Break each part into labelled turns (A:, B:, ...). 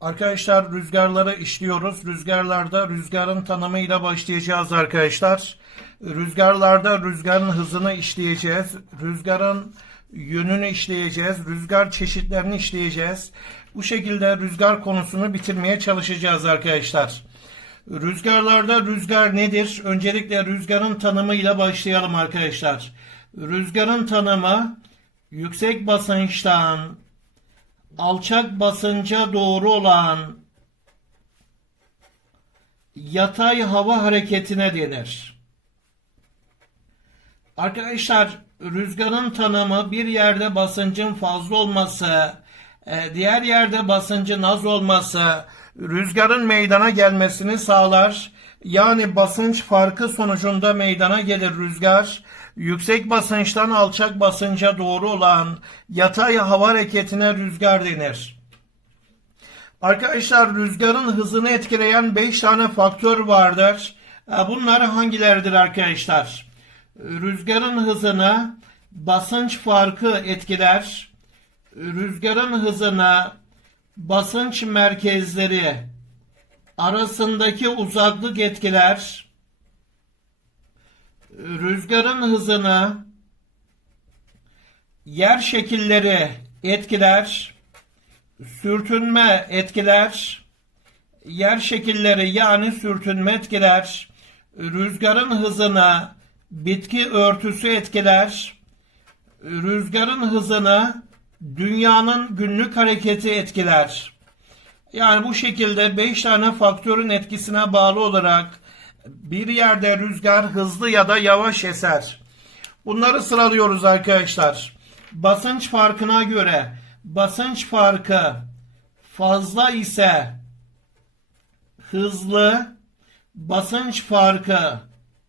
A: Arkadaşlar rüzgarları işliyoruz. Rüzgarlarda rüzgarın tanımıyla başlayacağız arkadaşlar. Rüzgarlarda rüzgarın hızını işleyeceğiz. Rüzgarın yönünü işleyeceğiz. Rüzgar çeşitlerini işleyeceğiz. Bu şekilde rüzgar konusunu bitirmeye çalışacağız arkadaşlar. Rüzgarlarda rüzgar nedir? Öncelikle rüzgarın tanımıyla başlayalım arkadaşlar. Rüzgarın tanımı yüksek basınçtan alçak basınca doğru olan yatay hava hareketine denir. Arkadaşlar rüzgarın tanımı bir yerde basıncın fazla olması, e, diğer yerde basıncın az olması rüzgarın meydana gelmesini sağlar. Yani basınç farkı sonucunda meydana gelir rüzgar. Yüksek basınçtan alçak basınca doğru olan yatay hava hareketine rüzgar denir. Arkadaşlar rüzgarın hızını etkileyen 5 tane faktör vardır. E, Bunlar hangileridir arkadaşlar? Rüzgarın hızını basınç farkı etkiler. Rüzgarın hızını basınç merkezleri arasındaki uzaklık etkiler. Rüzgarın hızını yer şekilleri etkiler. Sürtünme etkiler. Yer şekilleri yani sürtünme etkiler. Rüzgarın hızını bitki örtüsü etkiler. Rüzgarın hızını dünyanın günlük hareketi etkiler. Yani bu şekilde 5 tane faktörün etkisine bağlı olarak bir yerde rüzgar hızlı ya da yavaş eser. Bunları sıralıyoruz arkadaşlar. Basınç farkına göre basınç farkı fazla ise hızlı, basınç farkı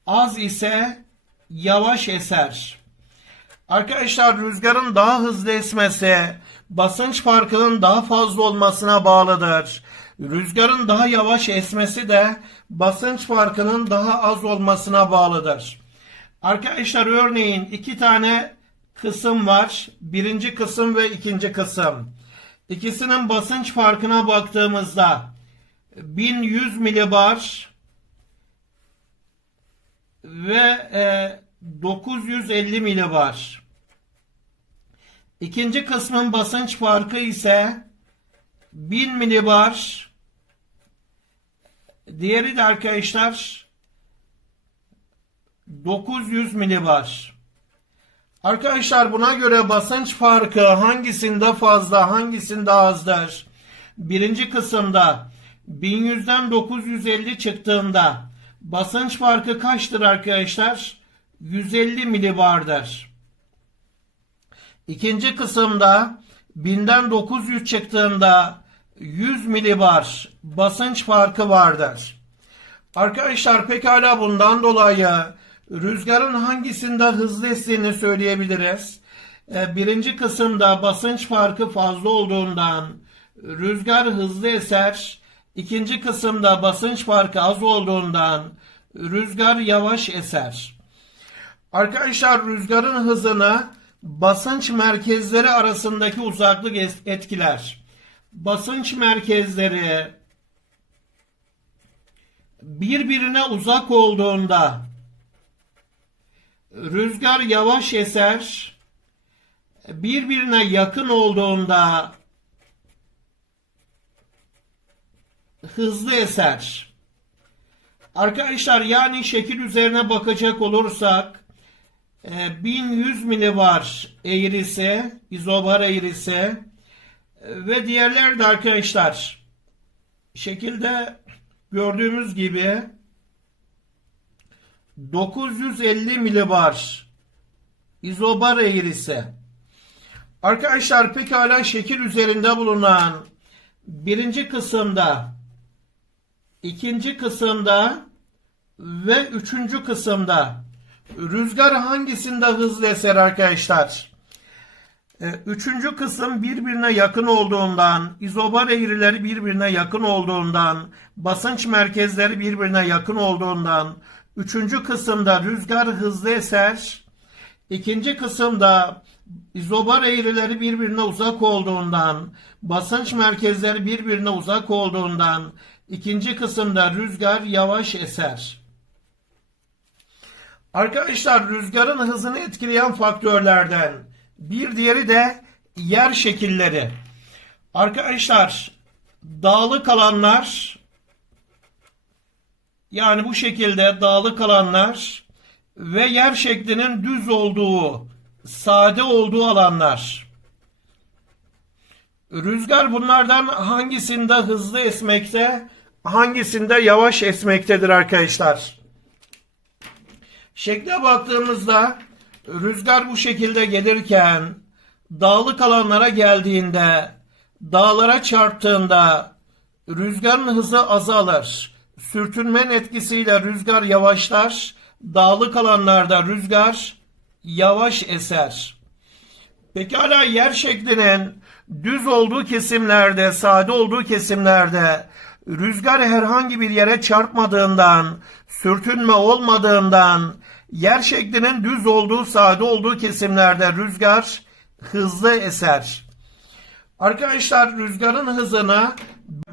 A: az ise yavaş eser. Arkadaşlar rüzgarın daha hızlı esmesi basınç farkının daha fazla olmasına bağlıdır. Rüzgarın daha yavaş esmesi de basınç farkının daha az olmasına bağlıdır. Arkadaşlar örneğin iki tane kısım var. Birinci kısım ve ikinci kısım. İkisinin basınç farkına baktığımızda 1100 milibar ve e, 950 milibar. İkinci kısmın basınç farkı ise 1000 milibar. Diğeri de arkadaşlar 900 milibar. Arkadaşlar buna göre basınç farkı hangisinde fazla hangisinde azdır? Birinci kısımda 1100'den 950 çıktığında basınç farkı kaçtır arkadaşlar? 150 milibardır. İkinci kısımda 1000'den 900 çıktığında 100 milibar basınç farkı vardır. Arkadaşlar pekala bundan dolayı rüzgarın hangisinde hızlı estiğini söyleyebiliriz. Ee, Birinci kısımda basınç farkı fazla olduğundan rüzgar hızlı eser. İkinci kısımda basınç farkı az olduğundan rüzgar yavaş eser. Arkadaşlar rüzgarın hızını basınç merkezleri arasındaki uzaklık etkiler. Basınç merkezleri birbirine uzak olduğunda rüzgar yavaş eser. Birbirine yakın olduğunda hızlı eser. Arkadaşlar yani şekil üzerine bakacak olursak e, 1100 milibar eğrisi, izobar eğrisi e, ve diğerleri de arkadaşlar şekilde gördüğümüz gibi 950 milibar izobar eğrisi. Arkadaşlar pekala şekil üzerinde bulunan birinci kısımda, ikinci kısımda ve üçüncü kısımda rüzgar hangisinde hızlı eser arkadaşlar? Ee, Üçüncü kısım birbirine yakın olduğundan, izobar eğrileri birbirine yakın olduğundan, basınç merkezleri birbirine yakın olduğundan, üçüncü kısımda rüzgar hızlı eser, ikinci kısımda izobar eğrileri birbirine uzak olduğundan, basınç merkezleri birbirine uzak olduğundan ikinci kısımda rüzgar yavaş eser. Arkadaşlar rüzgarın hızını etkileyen faktörlerden bir diğeri de yer şekilleri. Arkadaşlar dağlık alanlar yani bu şekilde dağlık alanlar ve yer şeklinin düz olduğu, sade olduğu alanlar. Rüzgar bunlardan hangisinde hızlı esmekte, hangisinde yavaş esmektedir arkadaşlar? Şekle baktığımızda rüzgar bu şekilde gelirken dağlık alanlara geldiğinde dağlara çarptığında rüzgarın hızı azalır. Sürtünmenin etkisiyle rüzgar yavaşlar. Dağlık alanlarda rüzgar yavaş eser. Pekala yer şeklinin düz olduğu kesimlerde, sade olduğu kesimlerde rüzgar herhangi bir yere çarpmadığından, sürtünme olmadığından, yer şeklinin düz olduğu, sade olduğu kesimlerde rüzgar hızlı eser. Arkadaşlar rüzgarın hızını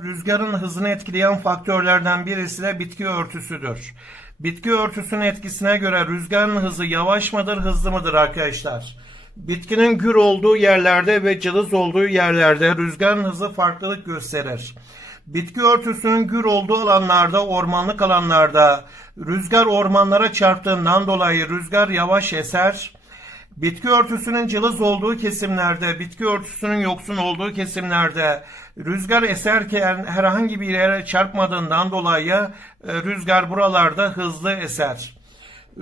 A: rüzgarın hızını etkileyen faktörlerden birisi de bitki örtüsüdür. Bitki örtüsünün etkisine göre rüzgarın hızı yavaş mıdır, hızlı mıdır arkadaşlar? Bitkinin gür olduğu yerlerde ve cılız olduğu yerlerde rüzgarın hızı farklılık gösterir. Bitki örtüsünün gür olduğu alanlarda, ormanlık alanlarda rüzgar ormanlara çarptığından dolayı rüzgar yavaş eser. Bitki örtüsünün cılız olduğu kesimlerde, bitki örtüsünün yoksun olduğu kesimlerde rüzgar eserken herhangi bir yere çarpmadığından dolayı e, rüzgar buralarda hızlı eser.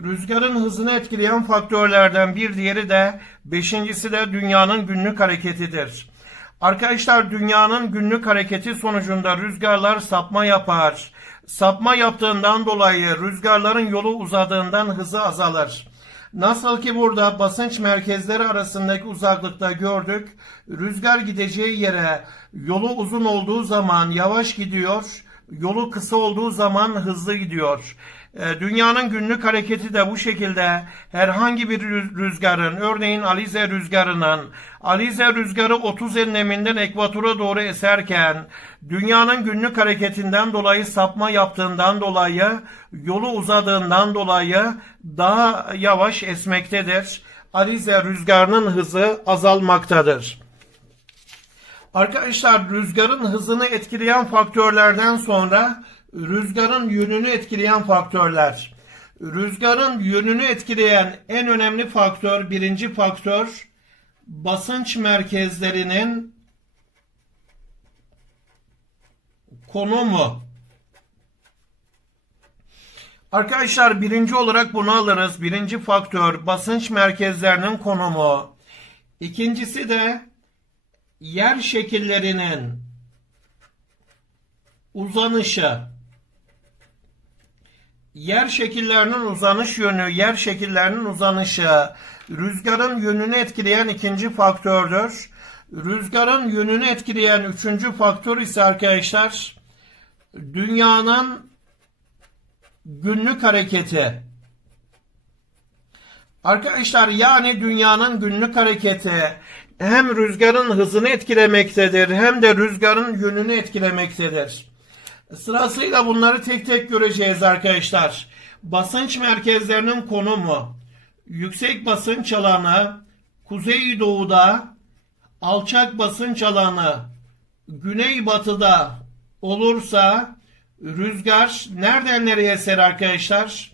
A: Rüzgarın hızını etkileyen faktörlerden bir diğeri de beşincisi de dünyanın günlük hareketidir. Arkadaşlar dünyanın günlük hareketi sonucunda rüzgarlar sapma yapar. Sapma yaptığından dolayı rüzgarların yolu uzadığından hızı azalır. Nasıl ki burada basınç merkezleri arasındaki uzaklıkta gördük, rüzgar gideceği yere yolu uzun olduğu zaman yavaş gidiyor, yolu kısa olduğu zaman hızlı gidiyor. E, dünyanın günlük hareketi de bu şekilde herhangi bir rüzgarın, örneğin Alize rüzgarının, Alize rüzgarı 30 enleminden ekvatora doğru eserken, dünyanın günlük hareketinden dolayı sapma yaptığından dolayı, yolu uzadığından dolayı daha yavaş esmektedir. Alize rüzgarının hızı azalmaktadır. Arkadaşlar rüzgarın hızını etkileyen faktörlerden sonra rüzgarın yönünü etkileyen faktörler. Rüzgarın yönünü etkileyen en önemli faktör, birinci faktör basınç merkezlerinin konumu. Arkadaşlar birinci olarak bunu alırız. Birinci faktör basınç merkezlerinin konumu. İkincisi de yer şekillerinin uzanışı yer şekillerinin uzanış yönü, yer şekillerinin uzanışı rüzgarın yönünü etkileyen ikinci faktördür. Rüzgarın yönünü etkileyen üçüncü faktör ise arkadaşlar dünyanın günlük hareketi. Arkadaşlar yani dünyanın günlük hareketi hem rüzgarın hızını etkilemektedir hem de rüzgarın yönünü etkilemektedir. Sırasıyla bunları tek tek göreceğiz arkadaşlar. Basınç merkezlerinin konumu, yüksek basınç alanı, kuzeydoğuda, alçak basınç alanı, güneybatıda olursa rüzgar nereden nereye eser arkadaşlar?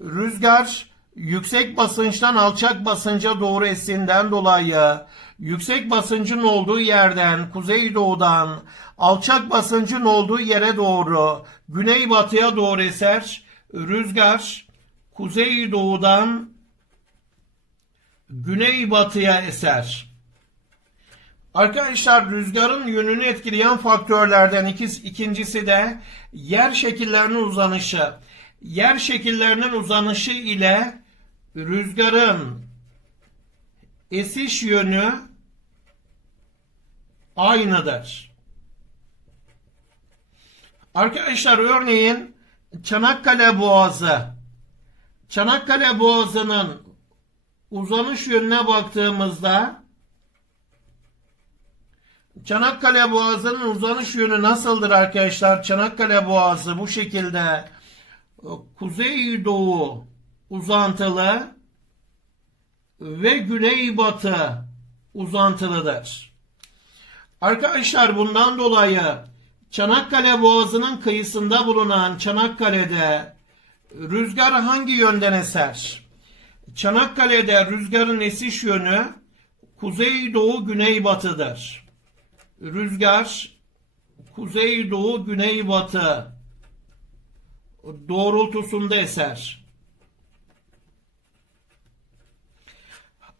A: Rüzgar yüksek basınçtan alçak basınca doğru esinden dolayı yüksek basıncın olduğu yerden kuzeydoğudan alçak basıncın olduğu yere doğru güneybatıya doğru eser. Rüzgar kuzeydoğudan güneybatıya eser. Arkadaşlar rüzgarın yönünü etkileyen faktörlerden ikincisi de yer şekillerinin uzanışı. Yer şekillerinin uzanışı ile rüzgarın esiş yönü aynıdır. Arkadaşlar örneğin Çanakkale Boğazı Çanakkale Boğazı'nın uzanış yönüne baktığımızda Çanakkale Boğazı'nın uzanış yönü nasıldır arkadaşlar? Çanakkale Boğazı bu şekilde kuzey-doğu uzantılı ve güney-batı uzantılıdır. Arkadaşlar bundan dolayı Çanakkale Boğazı'nın kıyısında bulunan Çanakkale'de rüzgar hangi yönden eser? Çanakkale'de rüzgarın esiş yönü kuzey-doğu güney-batıdır. Rüzgar kuzey-doğu güney-batı doğrultusunda eser.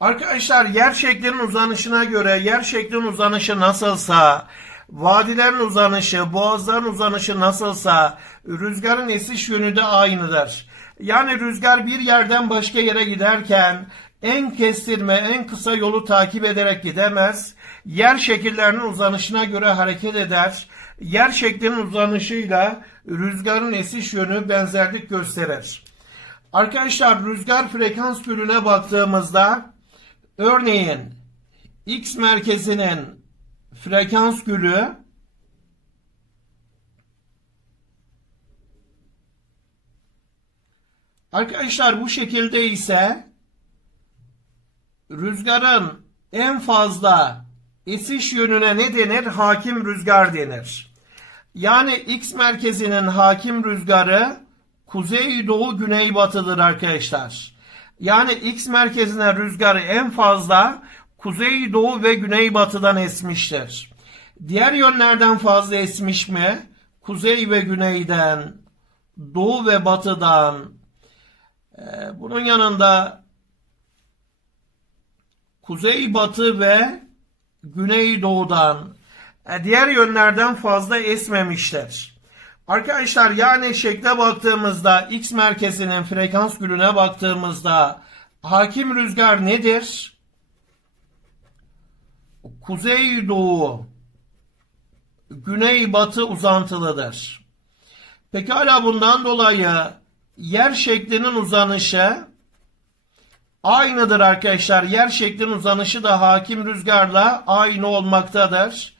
A: Arkadaşlar yer şeklinin uzanışına göre yer şeklinin uzanışı nasılsa, vadilerin uzanışı, boğazların uzanışı nasılsa rüzgarın esiş yönü de aynıdır. Yani rüzgar bir yerden başka yere giderken en kestirme, en kısa yolu takip ederek gidemez. Yer şekillerinin uzanışına göre hareket eder. Yer şeklinin uzanışıyla rüzgarın esiş yönü benzerlik gösterir. Arkadaşlar rüzgar frekans türüne baktığımızda örneğin X merkezinin frekans gülü Arkadaşlar bu şekilde ise rüzgarın en fazla esiş yönüne ne denir? Hakim rüzgar denir. Yani X merkezinin hakim rüzgarı kuzey doğu güney batıdır arkadaşlar. Yani X merkezine rüzgarı en fazla kuzey doğu ve güney batıdan esmiştir. Diğer yönlerden fazla esmiş mi? Kuzey ve güneyden, doğu ve batıdan. Ee, bunun yanında kuzey batı ve güney doğudan e, diğer yönlerden fazla esmemişler. Arkadaşlar yani şekle baktığımızda X merkezinin frekans gülüne baktığımızda hakim rüzgar nedir? Kuzey doğu güney batı uzantılıdır. Pekala bundan dolayı yer şeklinin uzanışı aynıdır arkadaşlar. Yer şeklinin uzanışı da hakim rüzgarla aynı olmaktadır.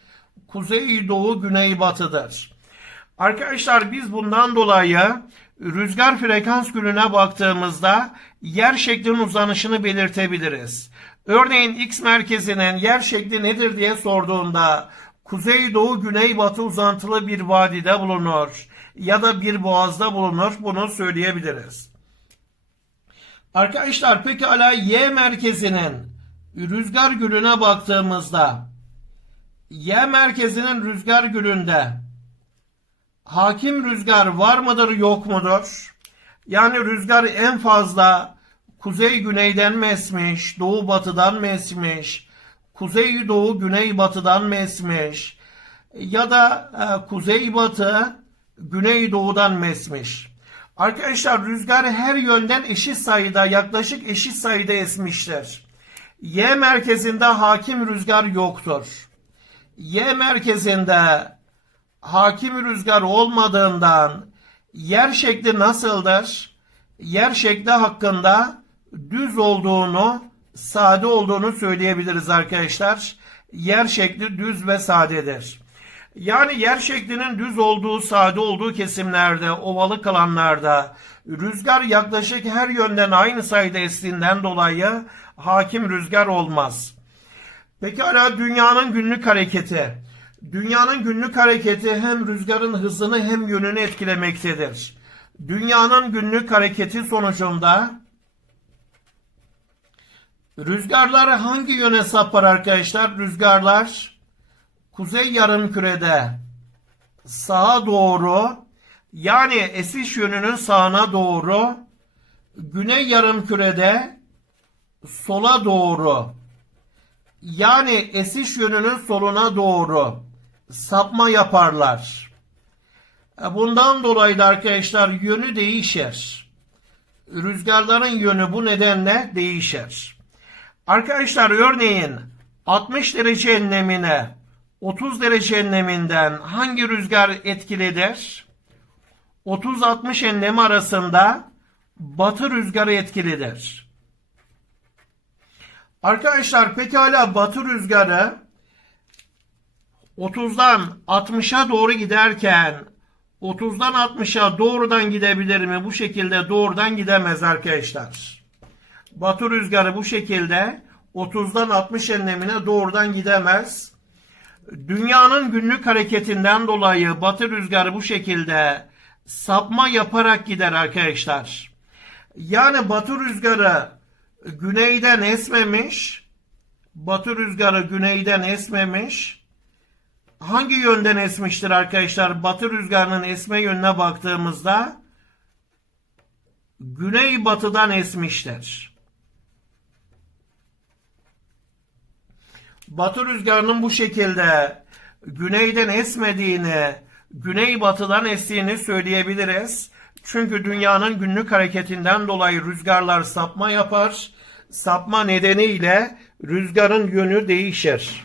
A: Kuzey doğu güney batıdır. Arkadaşlar biz bundan dolayı rüzgar frekans gününe baktığımızda yer şeklinin uzanışını belirtebiliriz. Örneğin X merkezinin yer şekli nedir diye sorduğunda kuzey doğu güney batı uzantılı bir vadide bulunur ya da bir boğazda bulunur bunu söyleyebiliriz. Arkadaşlar pekala Y merkezinin rüzgar gülüne baktığımızda Y merkezinin rüzgar gülünde hakim rüzgar var mıdır yok mudur? Yani rüzgar en fazla kuzey güneyden mi esmiş, doğu batıdan mı esmiş, kuzey doğu güney batıdan mı esmiş ya da e, kuzey batı güney doğudan mı esmiş? Arkadaşlar rüzgar her yönden eşit sayıda yaklaşık eşit sayıda esmiştir. Y merkezinde hakim rüzgar yoktur. Y merkezinde hakim rüzgar olmadığından yer şekli nasıldır? Yer şekli hakkında düz olduğunu, sade olduğunu söyleyebiliriz arkadaşlar. Yer şekli düz ve sadedir. Yani yer şeklinin düz olduğu, sade olduğu kesimlerde, ovalık alanlarda rüzgar yaklaşık her yönden aynı sayıda estiğinden dolayı hakim rüzgar olmaz. Pekala dünyanın günlük hareketi. Dünyanın günlük hareketi hem rüzgarın hızını hem yönünü etkilemektedir. Dünyanın günlük hareketi sonucunda rüzgarlar hangi yöne sapar arkadaşlar? Rüzgarlar kuzey yarımkürede sağa doğru yani esiş yönünün sağına doğru güney yarımkürede sola doğru yani esiş yönünün soluna doğru sapma yaparlar. E, bundan dolayı da arkadaşlar yönü değişir. Rüzgarların yönü bu nedenle değişir. Arkadaşlar örneğin 60 derece enlemine 30 derece enleminden hangi rüzgar etkilidir? 30-60 enlemi arasında batı rüzgarı etkilidir. Arkadaşlar pekala batı rüzgarı 30'dan 60'a doğru giderken 30'dan 60'a doğrudan gidebilir mi? Bu şekilde doğrudan gidemez arkadaşlar. Batı rüzgarı bu şekilde 30'dan 60 enlemine doğrudan gidemez. Dünyanın günlük hareketinden dolayı batı rüzgarı bu şekilde sapma yaparak gider arkadaşlar. Yani batı rüzgarı güneyden esmemiş, batı rüzgarı güneyden esmemiş. Hangi yönden esmiştir arkadaşlar? Batı rüzgarının esme yönüne baktığımızda güney batıdan esmiştir. Batı rüzgarının bu şekilde güneyden esmediğini, güneybatıdan estiğini söyleyebiliriz. Çünkü dünyanın günlük hareketinden dolayı rüzgarlar sapma yapar. Sapma nedeniyle rüzgarın yönü değişir.